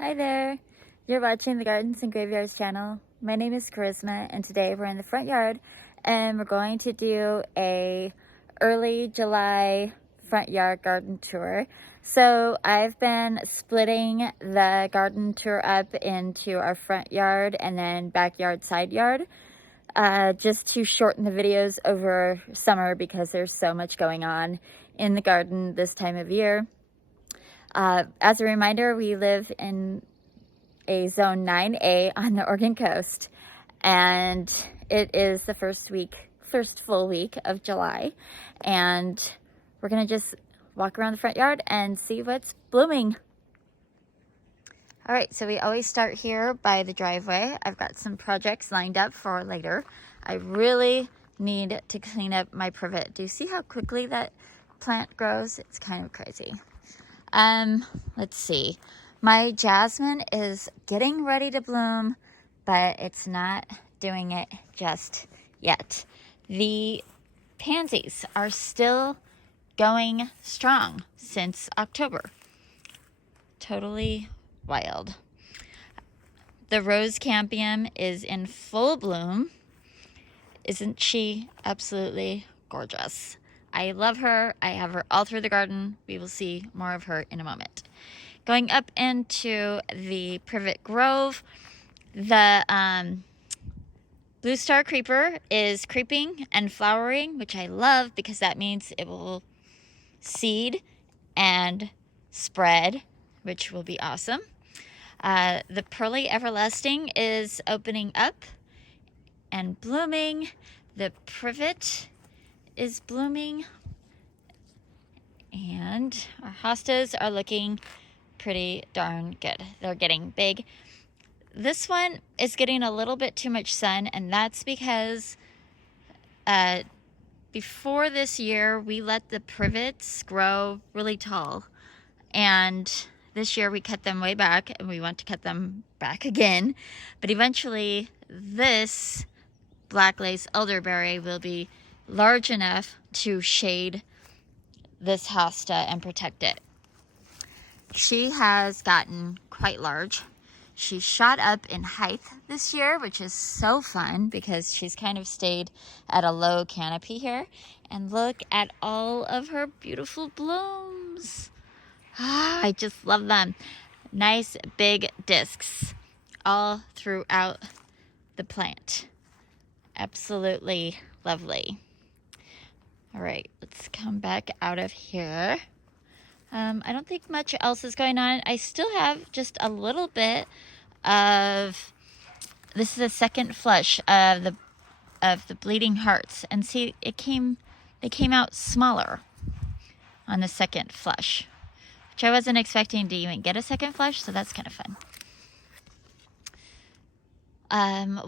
Hi there! You're watching the Gardens and Graveyards channel. My name is Charisma, and today we're in the front yard and we're going to do a early July front yard garden tour. So I've been splitting the garden tour up into our front yard and then backyard, side yard, just to shorten the videos over summer because there's so much going on in the garden this time of year. As a reminder, we live in a zone 9A on the Oregon coast, and it is the first full week of July, and we're gonna just walk around the front yard and see what's blooming. All right, so we always start here by the driveway. I've got some projects lined up for later. I really need to clean up my privet. Do you see how quickly that plant grows? It's kind of crazy. Let's see. My jasmine is getting ready to bloom, but it's not doing it just yet. The pansies are still going strong since October. Totally wild. The rose campion is in full bloom. Isn't she absolutely gorgeous? I love her. I have her all through the garden. We will see more of her in a moment. Going up into the privet grove, the blue star creeper is creeping and flowering, which I love because that means it will seed and spread, which will be awesome. The pearly everlasting is opening up and blooming. The privet is blooming, and our hostas are looking pretty darn good. They're getting big. This one is getting a little bit too much sun, and that's because before this year we let the privets grow really tall, and this year we cut them way back, and we want to cut them back again. But eventually this black lace elderberry will be large enough to shade this hosta and protect it. She has gotten quite large. She shot up in height this year, which is so fun because she's kind of stayed at a low canopy here. And look at all of her beautiful blooms. I just love them. Nice big discs all throughout the plant. Absolutely lovely. All right, let's come back out of here. I don't think much else is going on. I still have just a little bit of, this is the second flush of the bleeding hearts, and see, they came out smaller on the second flush, which I wasn't expecting to even get a second flush, so that's kind of fun.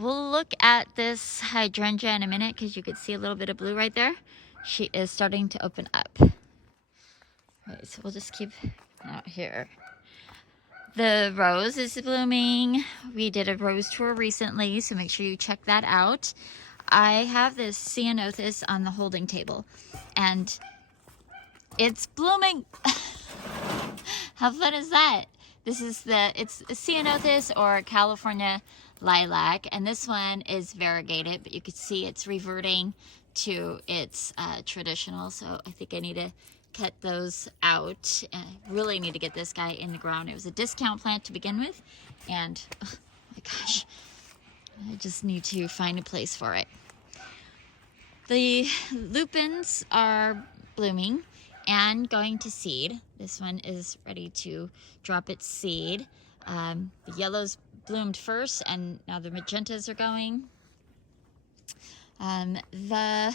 We'll look at this hydrangea in a minute because you could see a little bit of blue right there. She is starting to open up. All right, so we'll just keep out here. The rose is blooming. We did a rose tour recently, so make sure you check that out. I have this ceanothus on the holding table, and it's blooming. How fun is that? This is it's a ceanothus or California lilac, and this one is variegated, but you can see it's reverting to its traditional, so I think I need to cut those out. I really need to get this guy in the ground. It was a discount plant to begin with, and oh my gosh, I just need to find a place for it. The lupins are blooming and going to seed. This one is ready to drop its seed. The yellows bloomed first, and now the magentas are going. The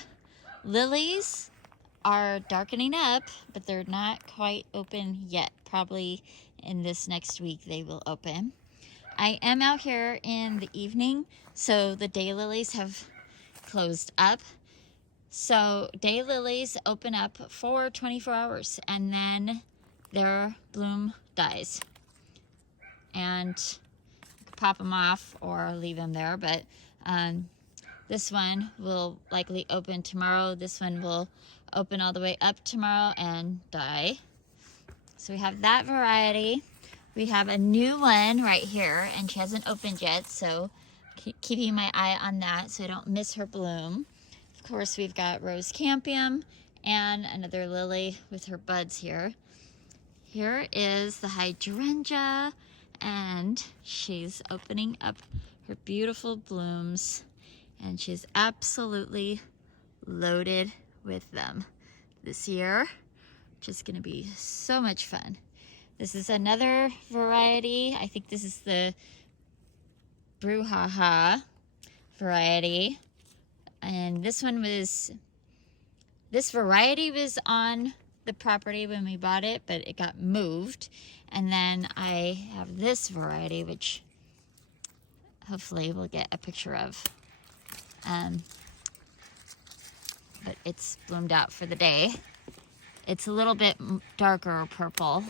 lilies are darkening up, but they're not quite open yet. Probably in this next week they will open. I am out here in the evening, so the daylilies have closed up. So daylilies open up for 24 hours and then their bloom dies. And you can pop them off or leave them there, but this one will likely open tomorrow. This one will open all the way up tomorrow and die. So we have that variety. We have a new one right here, and she hasn't opened yet, so keeping my eye on that so I don't miss her bloom. Of course, we've got Rose Campion and another lily with her buds here. Here is the hydrangea, and she's opening up her beautiful blooms, and she's absolutely loaded with them this year, which is going to be so much fun. This is another variety. I think this is the Brouhaha variety. And this variety was on the property when we bought it, but it got moved. And then I have this variety, which hopefully we'll get a picture of. But it's bloomed out for the day. It's a little bit darker purple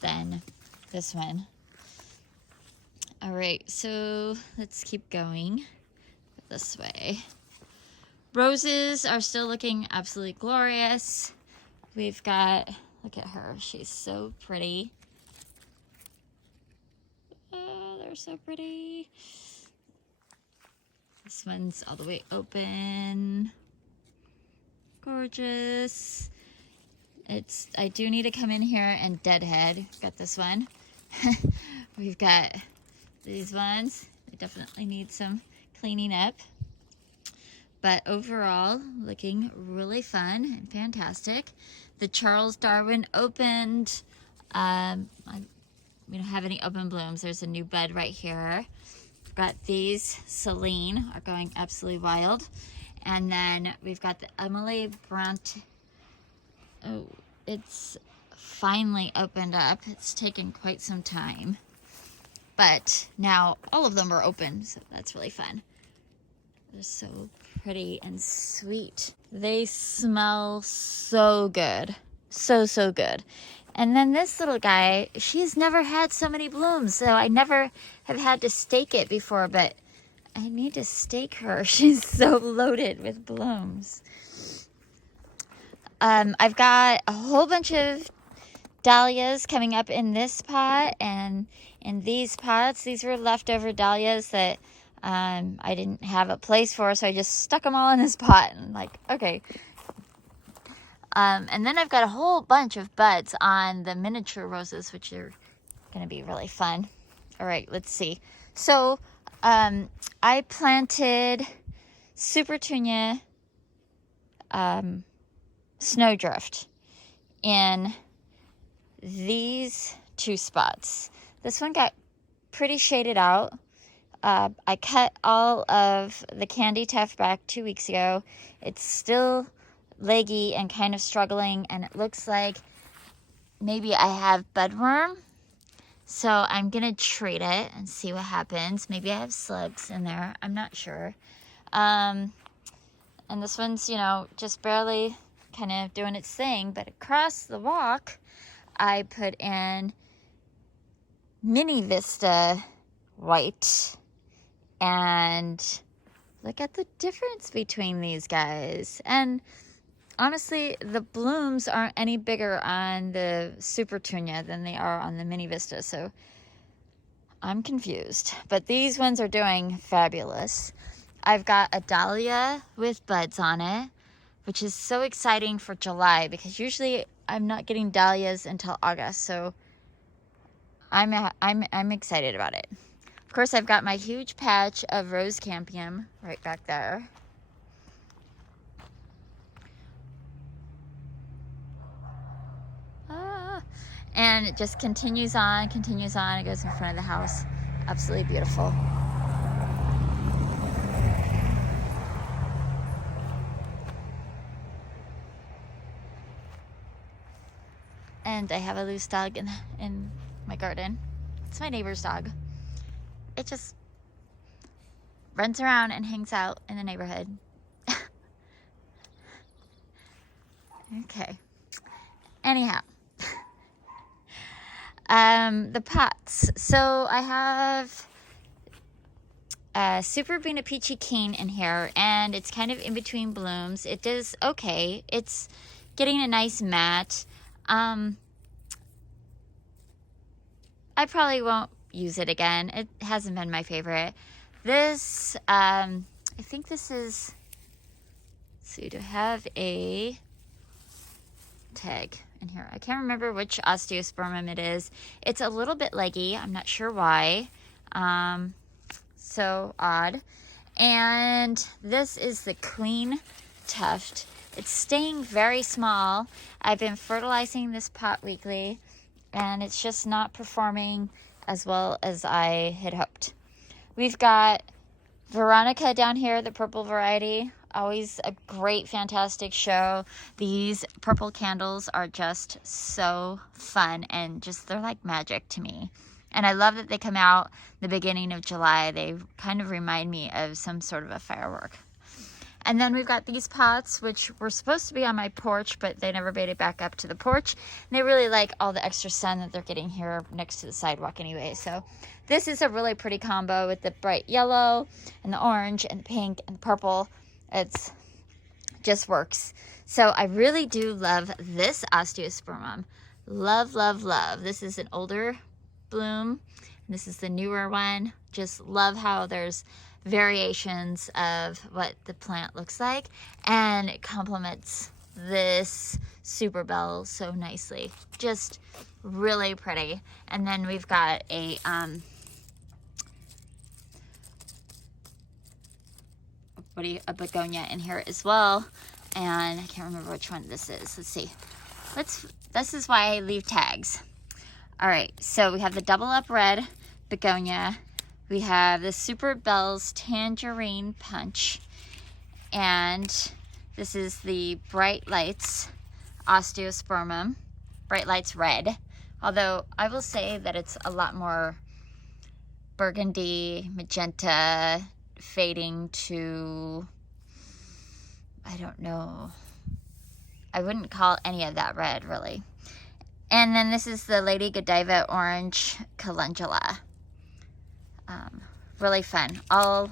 than this one. All right, so let's keep going this way. Roses are still looking absolutely glorious. We've got, look at her, she's so pretty. Oh, they're so pretty. This one's all the way open. Gorgeous. I do need to come in here and deadhead. Got this one. We've got these ones. They definitely need some cleaning up. But overall, looking really fun and fantastic. The Charles Darwin opened. We don't have any open blooms. There's a new bud right here. We've got these Celine are going absolutely wild. And then we've got the Emily Brant. Oh, it's finally opened up. It's taken quite some time. But now all of them are open, so that's really fun. They're so pretty and sweet. They smell so good. So, so good. And then this little guy, she's never had so many blooms, so I never have had to stake it before, but I need to stake her. She's so loaded with blooms. I've got a whole bunch of dahlias coming up in this pot and in these pots. These were leftover dahlias that I didn't have a place for, so I just stuck them all in this pot and like, okay. And then I've got a whole bunch of buds on the miniature roses, which are going to be really fun. All right, let's see. So I planted Supertunia Snowdrift in these two spots. This one got pretty shaded out. I cut all of the candy tuft back 2 weeks ago. It's still leggy and kind of struggling, and it looks like maybe I have budworm. So I'm gonna treat it and see what happens. Maybe I have slugs in there. I'm not sure. And this one's, you know, just barely kind of doing its thing. But across the walk, I put in Mini Vista White. And look at the difference between these guys. And honestly, the blooms aren't any bigger on the Supertunia than they are on the Mini Vista, so I'm confused. But these ones are doing fabulous. I've got a dahlia with buds on it, which is so exciting for July because usually I'm not getting dahlias until August, so I'm excited about it. Of course, I've got my huge patch of Rose Campion right back there. And it just continues on. It goes in front of the house. Absolutely beautiful. And I have a loose dog in my garden. It's my neighbor's dog. It just runs around and hangs out in the neighborhood. Okay. Anyhow. The pots. So I have Super Bean Peachy Cane in here, and it's kind of in between blooms. It does okay. It's getting a nice mat. I probably won't use it again. It hasn't been my favorite. This, I think this is, let's see, to have a tag in here. I can't remember which osteospermum it is. It's a little bit leggy. I'm not sure why. So odd. And this is the Queen Tuft. It's staying very small. I've been fertilizing this pot weekly, and it's just not performing as well as I had hoped. We've got Veronica down here, the purple variety. Always a great, fantastic show. These purple candles are just so fun, and just, they're like magic to me. And I love that they come out the beginning of July. They kind of remind me of some sort of a firework. And then we've got these pots, which were supposed to be on my porch, but they never made it back up to the porch. And they really like all the extra sun that they're getting here next to the sidewalk anyway. So this is a really pretty combo with the bright yellow and the orange and the pink and the purple. It's just works. So I really do love this osteospermum. Love, love, love. This is an older bloom. This is the newer one. Just love how there's variations of what the plant looks like, and it complements this Super Bell so nicely. Just really pretty. And then we've got a begonia in here as well, and I can't remember which one this is. Let's see. This is why I leave tags. All right, so we have the double up red begonia. We have the Super Bell's Tangerine Punch, and this is the Bright Lights Osteospermum, Bright Lights Red. Although I will say that it's a lot more burgundy, magenta, fading to, I don't know. I wouldn't call any of that red, really. And then this is the Lady Godiva Orange Calendula. Really fun. All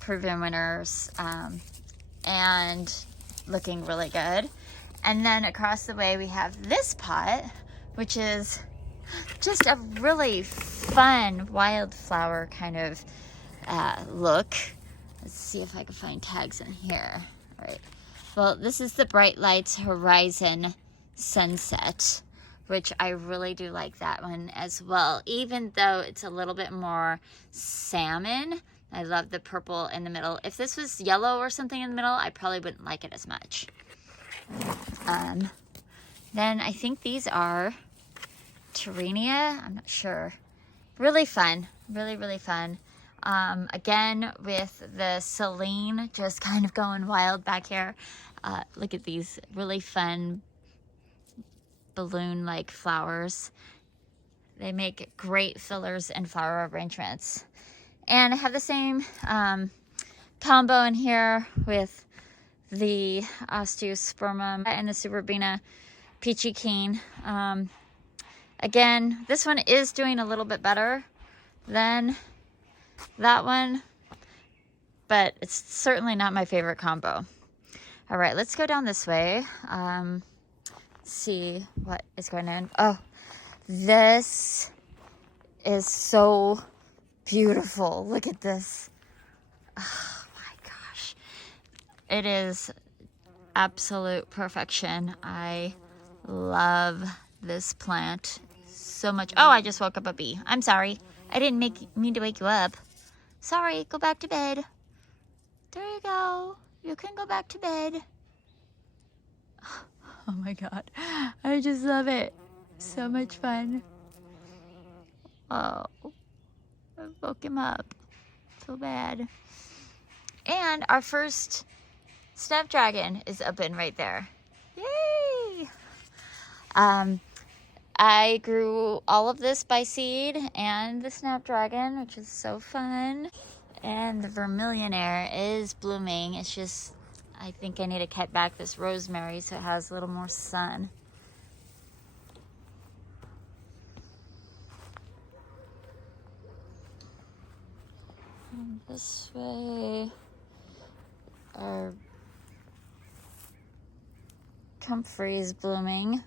proven winners, and looking really good. And then across the way we have this pot, which is just a really fun wildflower kind of look. Let's see if I can find tags in here. All right. Well, this is the Bright Lights Horizon Sunset, which I really do like that one as well. Even though it's a little bit more salmon, I love the purple in the middle. If this was yellow or something in the middle, I probably wouldn't like it as much. Then I think these are Terenia. I'm not sure. Really fun. Really, really fun. Again, with the Celine just kind of going wild back here. Look at these really fun balloon-like flowers. They make great fillers and flower arrangements. And I have the same combo in here with the Osteospermum and the Superbena Peachy Keen. Again, this one is doing a little bit better than that one, but it's certainly not my favorite combo. All right, let's go down this way. See what is going on. Oh, this is so beautiful. Look at this. Oh my gosh. It is absolute perfection. I love this plant so much. Oh, I just woke up a bee. I'm sorry. I didn't mean to wake you up. Sorry, go back to bed. There you go. You can go back to bed. Oh my God. I just love it. So much fun. Oh, I woke him up. So bad. And our first snapdragon is open right there. Yay! I grew all of this by seed and the snapdragon, which is so fun. And the vermillionaire is blooming. It's just, I think I need to cut back this rosemary so it has a little more sun. And this way, our comfrey is blooming,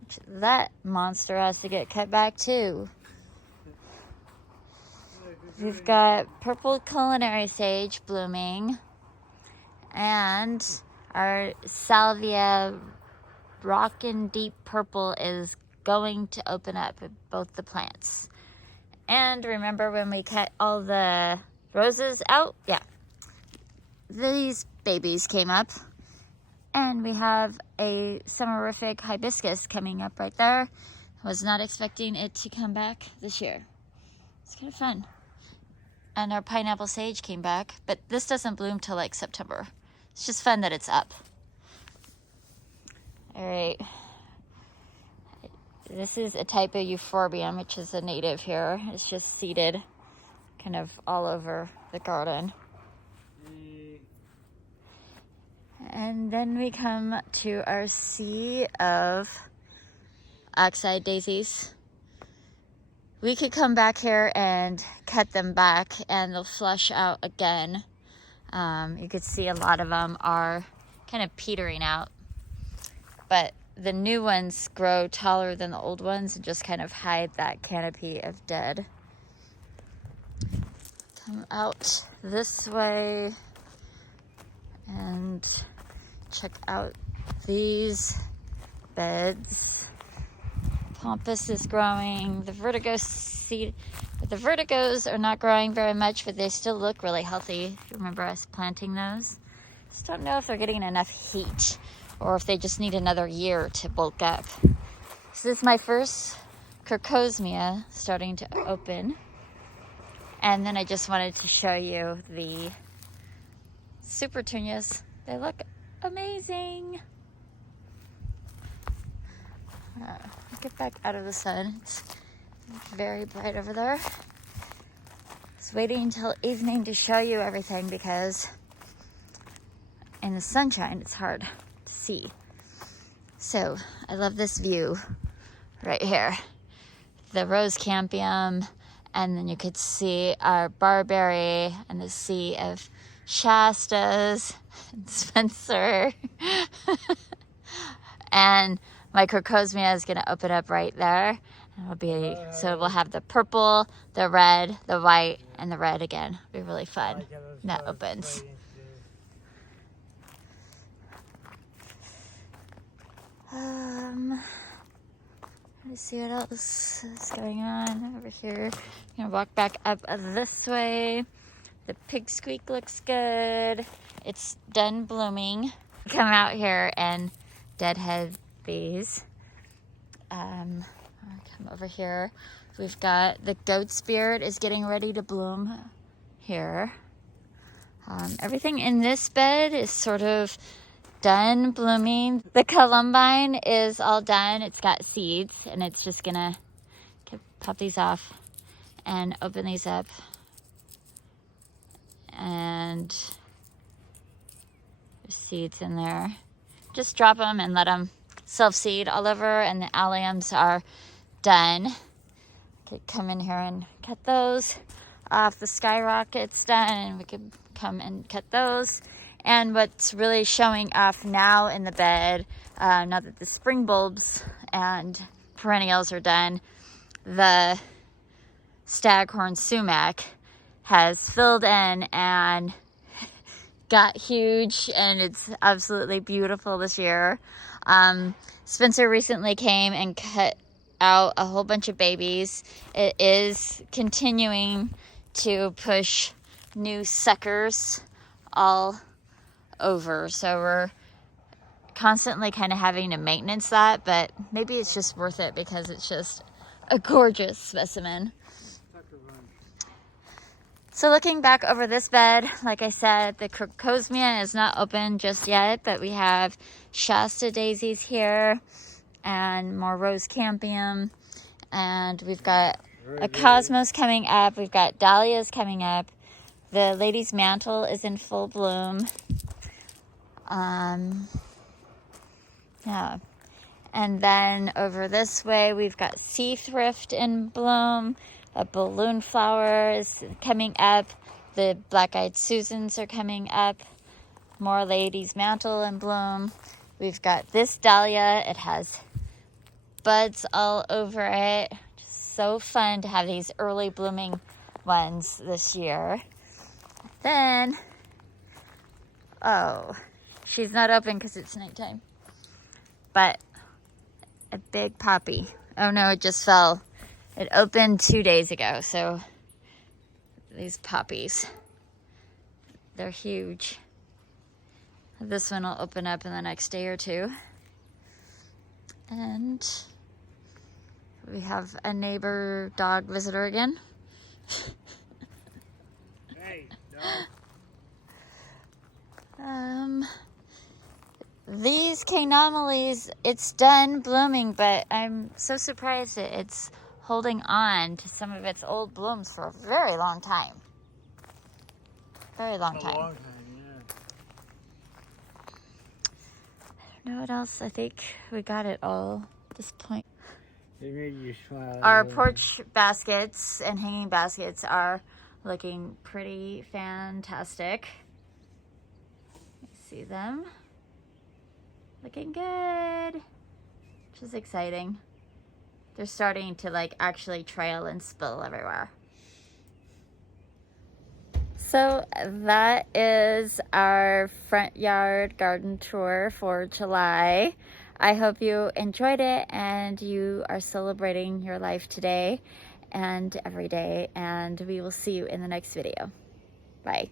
which that monster has to get cut back too. We've got purple culinary sage blooming, and our salvia rockin' deep purple is going to open up with both the plants. And remember when we cut all the roses out? Yeah. These babies came up. And we have a summerific hibiscus coming up right there. I was not expecting it to come back this year. It's kind of fun. And our pineapple sage came back, but this doesn't bloom till like September. It's just fun that it's up. All right. This is a type of euphorbium, which is a native here. It's just seeded kind of all over the garden. And then we come to our sea of oxeye daisies. We could come back here and cut them back and they'll flush out again. You could see a lot of them are kind of petering out. But the new ones grow taller than the old ones and just kind of hide that canopy of dead. Come out this way and check out these beds. Pompous is growing. The vertigo seed, the vertigos are not growing very much, but they still look really healthy. Remember us planting those? Just don't know if they're getting enough heat or if they just need another year to bulk up. So this is my first Crocosmia starting to open. And then I just wanted to show you the super petunias. They look amazing. Get back out of the sun. It's very bright over there. I was waiting until evening to show you everything because in the sunshine it's hard to see. So I love this view right here. The rose campium, and then you could see our barberry and the sea of Shastas and Spencer. And my Crocosmia is going to open up right there. It'll be, so we'll have the purple, the red, the white, and the red again. It'll be really fun when that opens. Let's see what else is going on over here. I'm going to walk back up this way. The pig squeak looks good. It's done blooming. Come out here and deadhead these. I'll come over here. We've got the goat spirit is getting ready to bloom here. Everything in this bed is sort of done blooming. The columbine is all done. It's got seeds and it's just gonna pop these off and open these up. And there's seeds in there. Just drop them and let them self-seed all over, and the alliums are done. Could come in here and cut those off. The skyrocket's done, and we could come and cut those. And what's really showing off now in the bed, now that the spring bulbs and perennials are done, the staghorn sumac has filled in and got huge, and it's absolutely beautiful this year. Spencer recently came and cut out a whole bunch of babies. It is continuing to push new suckers all over, so we're constantly kind of having to maintenance that, but maybe it's just worth it because it's just a gorgeous specimen. So looking back over this bed, like I said, the Crocosmia is not open just yet, but we have Shasta daisies here and more rose campium, and we've got a cosmos coming up. We've got dahlias coming up. The lady's mantle is in full bloom. Yeah. And then over this way, we've got sea thrift in bloom. A balloon flower is coming up. The black-eyed Susans are coming up. More lady's mantle in bloom. We've got this dahlia. It has buds all over it. Just so fun to have these early blooming ones this year. Then, oh, she's not open because it's nighttime. But a big poppy. Oh no, it just fell. It opened 2 days ago, so these poppies, they're huge. This one will open up in the next day or two. And we have a neighbor dog visitor again. Hey, no. These Canomalies, it's done blooming, but I'm so surprised that it's holding on to some of its old blooms for a very long time. Very long time. A long time, yeah. I don't know what else. I think we got it all at this point. They made you smile. Our porch baskets and hanging baskets are looking pretty fantastic. You see them? Looking good, which is exciting. They're starting to like actually trail and spill everywhere. So that is our front yard garden tour for July. I hope you enjoyed it and you are celebrating your life today and every day, and we will see you in the next video. Bye.